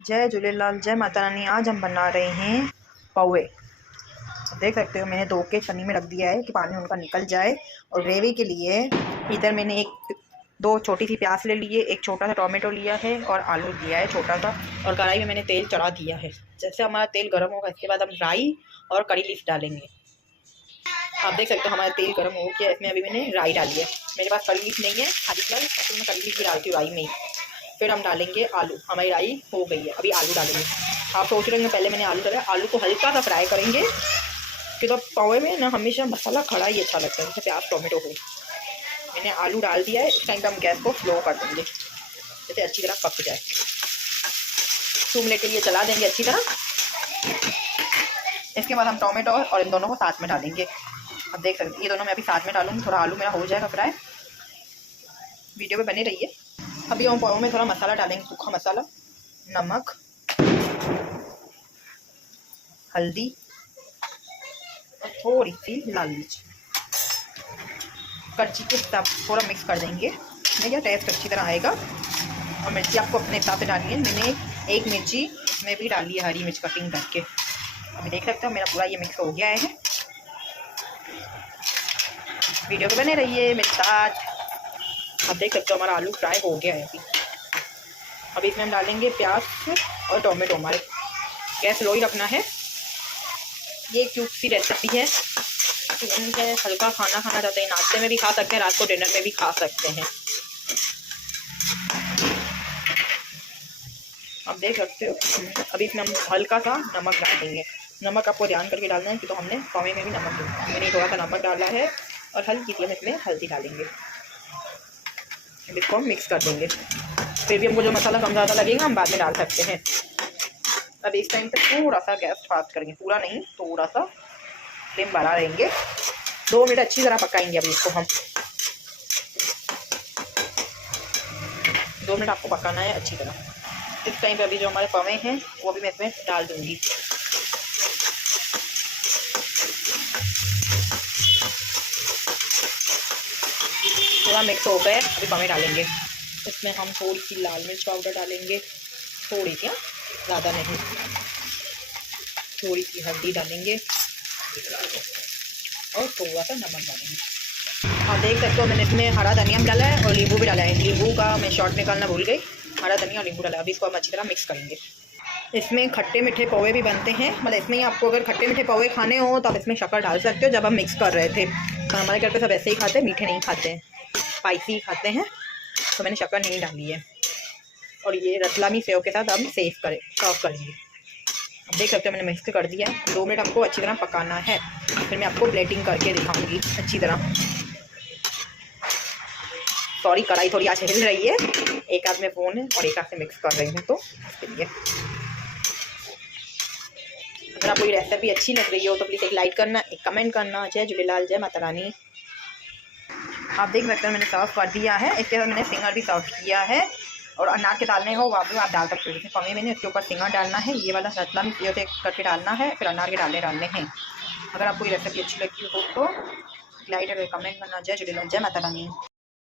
जय झूलेलाल, जय माता रानी। आज हम बना रहे हैं पौवे। देख सकते हो मैंने धो के छन्नी में रख दिया है कि पानी उनका निकल जाए। और ग्रेवी के लिए इधर मैंने दो छोटी सी प्याज ले लिए, एक छोटा सा टोमेटो लिया है और आलू लिया है छोटा सा। और कढ़ाई में मैंने तेल चढ़ा दिया है। जैसे हमारा तेल गर्म होगा इसके बाद हम राई और कड़ी लीफ डालेंगे। आप देख सकते हो हमारा तेल गर्म हो गया। इसमें अभी मैंने राई डाली है। मेरे पास कड़ी लीफ नहीं है, आजकल तो मैं कड़ी लीफ भी डालती हूँ राई में ही। फिर हम डालेंगे आलू। हमारी राई हो गई है, अभी आलू डालेंगे। आप सोच रहे हैं पहले मैंने आलू डाला। आलू को हल्का सा फ्राई करेंगे कि तो पौवे में ना हमेशा मसाला खड़ा ही अच्छा लगता है, जैसे प्याज टोमेटो हो। मैंने आलू डाल दिया है। इस टाइम पर हम गैस को स्लो कर देंगे जैसे अच्छी तरह पक जाए। 2 मिनट के लिए चला देंगे अच्छी तरह। इसके बाद हम टोमेटो और इन दोनों को साथ में डालेंगे। अब देख सकते हैं ये दोनों मैं अभी साथ में डालूंगी। थोड़ा आलू मेरा हो जाएगा फ्राई। वीडियो पे बने रहिए। अभी हम पाव में थोड़ा मसाला डालेंगे, सूखा मसाला, नमक, हल्दी और थोड़ी सी लाल मिर्च। कच्ची के साथ थोड़ा मिक्स कर देंगे, या टेस्ट अच्छी तरह आएगा। और मिर्ची आपको अपने हिसाब से डालनी है। मैंने एक मिर्ची में भी डाली है, हरी मिर्च कटिंग करके। अभी देख सकते हो मेरा पूरा ये मिक्स हो गया है। वीडियो पे बने रहिए मेरे साथ। आप देख सकते हो हमारा आलू फ्राई हो गया है। अभी इसमें हम डालेंगे प्याज और टोमेटो। हमारे गैस लो ही रखना है। ये क्यूट सी रेसिपी है। हल्का खाना खाना चाहते हैं, नाश्ते में भी खा सकते हैं, रात को डिनर में भी खा सकते हैं। आप देख सकते हो। अभी इसमें हम हल्का सा नमक डाल देंगे। नमक आपको ध्यान करके डालना है कि तो हमने पौवे में भी नमक डाला। मैंने थोड़ा सा नमक डाला है और हल्की सी हम इसमें हल्दी डालेंगे। इसको हम मिक्स कर देंगे। फिर भी हमको जो मसाला कम ज़्यादा लगेगा हम बाद में डाल सकते हैं। अब इस टाइम पे थोड़ा सा गैस फास्ट करेंगे, पूरा नहीं, थोड़ा सा फ्लेम बढ़ा देंगे। 2 मिनट अच्छी तरह पकाएंगे। अभी इसको हम 2 मिनट आपको पकाना है अच्छी तरह। इस टाइम पे अभी जो हमारे पौवे हैं वो भी मैं इसमें डाल दूंगी। थोड़ा मिक्स हो गए, अभी पौवे डालेंगे। इसमें हम थोड़ी सी लाल मिर्च पाउडर डालेंगे, थोड़ी सी, ज़्यादा नहीं। थोड़ी सी हल्दी डालेंगे और थोड़ा सा नमक डालेंगे। आप देख सकते हो मैंने इसमें हरा धनिया डाला है और नींबू भी डाला है। नींबू का मैं शॉर्ट निकालना भूल गई। हरा धनिया और नींबू डाला। अभी इसको हम अच्छी तरह मिक्स करेंगे। इसमें खट्टे मीठे पौवे भी बनते हैं। मतलब इसमें ही आपको अगर खट्टे मीठे पौवे खाने हो तो आप इसमें शक्कर डाल सकते हो। जब हम मिक्स कर रहे थे तो हमारे घर पे सब ऐसे ही खाते हैं, मीठे नहीं खाते हैं, स्पाइसी ही खाते हैं, तो मैंने शक्कर नहीं डाली है। और ये रतलामी सेव के साथ हम सर्व करेंगे। अब देख सकते हो मैंने मिक्स कर दिया है। 2 मिनट हमको अच्छी तरह पकाना है। फिर मैं आपको प्लेटिंग करके दिखाऊंगी अच्छी तरह। सॉरी कढ़ाई थोड़ी आज हिल रही है, एक हाथ में फ़ोन है और एक हाथ से मिक्स कर रही हूँ, तो इसके लिए। अगर आपको ये रेसिपी अच्छी लग रही हो तो प्लीज़ एक लाइक करना, एक कमेंट करना। जय झूलेलाल, जय माता रानी। आप देख सकते हो मैंने सर्व कर दिया है। इसके बाद मैंने सिंगर भी सर्व किया है। और अनार के डालने हो वहाँ भी आप डाल सकते हो। जैसे पौवे मैंने इसके ऊपर सिंगर डालना है, ये वाला रतलामी सेव करके डालना है, फिर अनार के डालने हैं। अगर आपको ये रेसिपी अच्छी लगी हो तो लाइक और कमेंट करना। जय झूलेलाल, जय माता रानी।